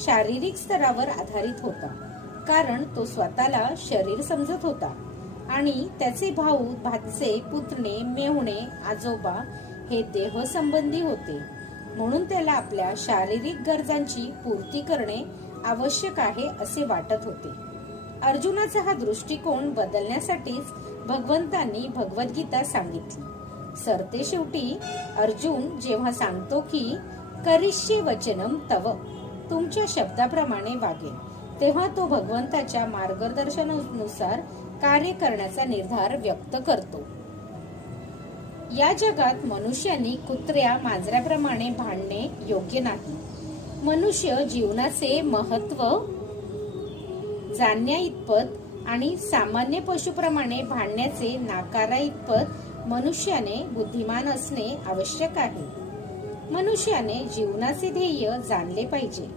शारीरिक स्तरावर आधारित होता, कारण तो स्वतःला शरीर समजत होता आणि त्याचे भाऊ, भाचे, पुतणे, मेहुणे, आजोबा हे देह संबंधी होते. म्हणून त्याला आपल्या शारीरिक गरजांची पूर्ती करणे आवश्यक आहे असे वाटत होते. अर्जुनाचा हा दृष्टिकोन बदलण्यासाठीच भगवंतांनी भगवद्गीता सांगितली. सरतेशेवटी अर्जुन जेव्हा सांगतो की करिष्ये वचनम तव, तुमच्या शब्दाप्रमाणे वागेल, तेव्हा तो भगवंताच्या मार्गदर्शनानुसार कार्य करण्याचा निर्धार व्यक्त करतो. या जगात मनुष्यानी कुत्र्या मांजऱ्याप्रमाणे भांडणे योग्य नाही. मनुष्य जीवनाचे महत्व जाणण्या इतपत आणि सामान्य पशुप्रमाणे भांडण्याचे नाकारा इतपत मनुष्याने बुद्धिमान असणे आवश्यक आहे. मनुष्याने जीवनाचे ध्येय जाणले पाहिजे